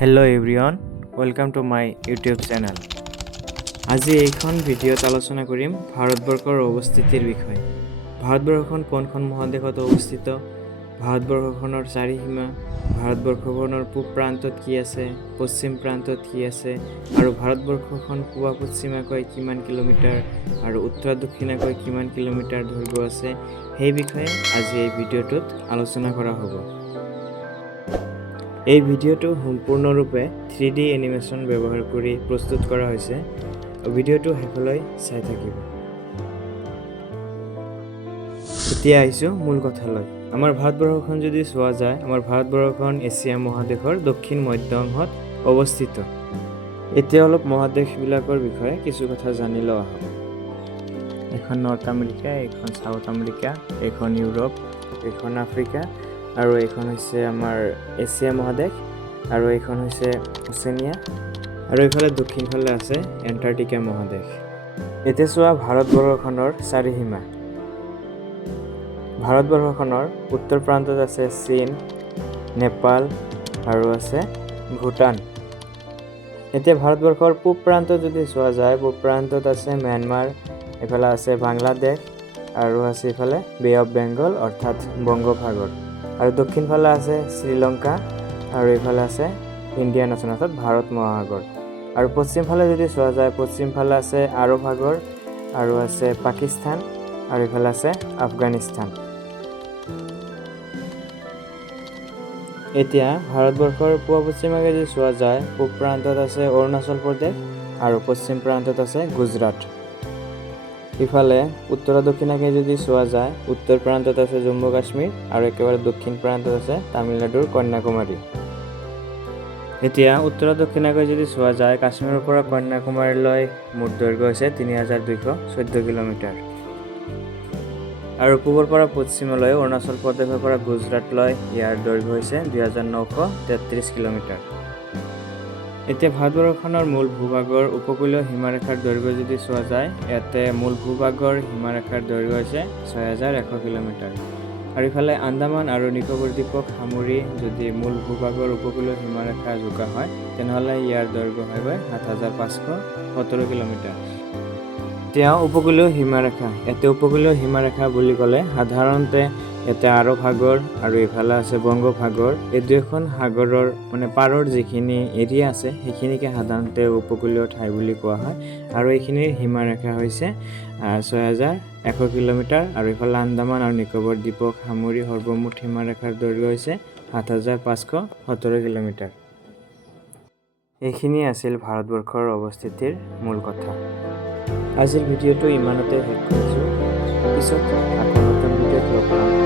Hello everyone, welcome to my YouTube channel. আজি এইখন ভিডিঅ'ত আলোচনা কৰিম ভাৰতবৰ্ষৰ অৱস্থিতিৰ বিষয়ে। ভাৰতবৰ্ষখন কোনখন মহাদেশত অৱস্থিত, ভাৰতবৰ্ষখনৰ চাৰিসীমা, ভাৰতবৰ্ষখনৰ পূব প্ৰান্তত কি আছে, পশ্চিম প্ৰান্তত কি আছে, আৰু ভাৰতবৰ্ষখন পূব পশ্চিমাকৈ কিমান কিলোমিটাৰ আৰু উত্তৰ দক্ষিণাকৈ কিমান কিলোমিটাৰ দৈৰ্ঘ্য আছে, সেই বিষয়ে আজি এই ভিডিঅ'টোত আলোচনা কৰা হ'ব। এই ভিডিঅ'টো সম্পূৰ্ণৰূপে 3D এনিমেশ্যন ব্যৱহাৰ কৰি প্ৰস্তুত কৰা হৈছে। ভিডিঅ'টো শেষলৈ চাই থাকিব। এতিয়া আহিছোঁ মূল কথালৈ। আমাৰ ভাৰতবৰ্ষখন যদি চোৱা যায়, আমাৰ ভাৰতবৰ্ষখন এছিয়া মহাদেশৰ দক্ষিণ মধ্য অংশত অৱস্থিত। এতিয়া অলপ মহাদেশবিলাকৰ বিষয়ে কিছু কথা জানি লোৱা হ'ব। এখন নৰ্থ আমেৰিকা, এখন চাউথ আমেৰিকা, এখন ইউৰোপ, এখন আফ্ৰিকা, আৰু এইখন হৈছে আমাৰ এছিয়া মহাদেশ, আৰু এইখন হৈছে ওচেনিয়া, আৰু এইফালে দক্ষিণফালে আছে এণ্টাৰ্কটিকা মহাদেশ। এতিয়া চোৱা ভাৰতবৰ্ষখনৰ চাৰিসীমা। ভাৰতবৰ্ষখনৰ উত্তৰ প্ৰান্তত আছে চীন, নেপাল, আৰু আছে ভূটান। এতিয়া ভাৰতবৰ্ষৰ পূব প্ৰান্তত যদি চোৱা যায়, পূব প্ৰান্তত আছে ম্যানমাৰ, এইফালে আছে বাংলাদেশ, আৰু আছে এইফালে বে অফ বেংগল অৰ্থাৎ বংগোপসাগৰ, আৰু দক্ষিণফালে আছে শ্ৰীলংকা, আৰু এইফালে আছে ইণ্ডিয়ান অ'চেন অৰ্থাৎ ভাৰত মহাসাগৰ। আৰু পশ্চিমফালে যদি চোৱা যায়, পশ্চিমফালে আছে আৰৱ সাগৰ, আৰু আছে পাকিস্তান, আৰু এইফালে আছে আফগানিস্তান। এতিয়া ভাৰতবৰ্ষৰ পূব পশ্চিমাকৈ যদি চোৱা যায়, পূব প্ৰান্তত আছে অৰুণাচল প্ৰদেশ, আৰু পশ্চিম প্ৰান্তত আছে গুজৰাট। ইফালে উত্তৰ দক্ষিণাকৈ যদি চোৱা যায়, উত্তৰ প্ৰান্তত আছে জম্মু কাশ্মীৰ, আৰু একেবাৰে দক্ষিণ প্ৰান্তত আছে তামিলনাডুৰ কন্যাকুমাৰী। এতিয়া উত্তৰ দক্ষিণাকৈ যদি চোৱা যায়, কাশ্মীৰৰ পৰা কন্যাকুমাৰীলৈ মুঠ দৈৰ্ঘ্য হৈছে ৩,২১৪ কিলোমিটাৰ। আৰু পূবৰ পৰা পশ্চিমলৈ অৰুণাচল প্ৰদেশৰ পৰা গুজৰাটলৈ ইয়াৰ দৈৰ্ঘ্য হৈছে ২,৯৩৩ কিলোমিটাৰ। এতিয়া ভাৰতবৰ্ষখনৰ মূল ভূভাগৰ উপকূলীয় সীমাৰেখাৰ দৈৰ্ঘ্য যদি চোৱা যায়, ইয়াতে মূল ভূভাগৰ সীমাৰেখাৰ দৈৰ্ঘ্য হৈছে ৬,১০০ কিলোমিটাৰ। আৰু ইফালে আন্দামান আৰু নিকোবৰ দ্বীপক সামৰি যদি মূল ভূভাগৰ উপকূলীয় সীমাৰেখা জোকা হয়, তেনেহ'লে ইয়াৰ দৈৰ্ঘ্য হয় ৭,৫১৭ কিলোমিটাৰ। এতিয়া উপকূলীয় সীমাৰেখা। ইয়াতে উপকূলীয় সীমাৰেখা বুলি ক'লে সাধাৰণতে ইয়াতে আৰৱ সাগৰ আৰু এইফালে আছে বংগোপসাগৰ, এই দুয়োখন সাগৰৰ পাৰৰ যিখিনি এৰিয়া আছে সেইখিনিকে সাধাৰণতে উপকূলীয় ঠাই বুলি কোৱা হয়। আৰু এইখিনিৰ সীমাৰেখা হৈছে ৬,১০০ কিলোমিটাৰ, আৰু এইফালে আন্দামান আৰু নিকোবৰ দ্বীপক সামৰি সৰ্বমুঠ সীমাৰেখাৰ দৈৰ্ঘ্য হৈছে ৭,৫১৭ কিলোমিটাৰ। এইখিনি আছিল ভাৰতবৰ্ষৰ অৱস্থিতিৰ মূল কথা। আজিৰ ভিডিঅ'টো ইমানতে শেষ কৰিছোঁ। পিছত আকৌ নতুন ভিডিঅ'ত লগ পাম।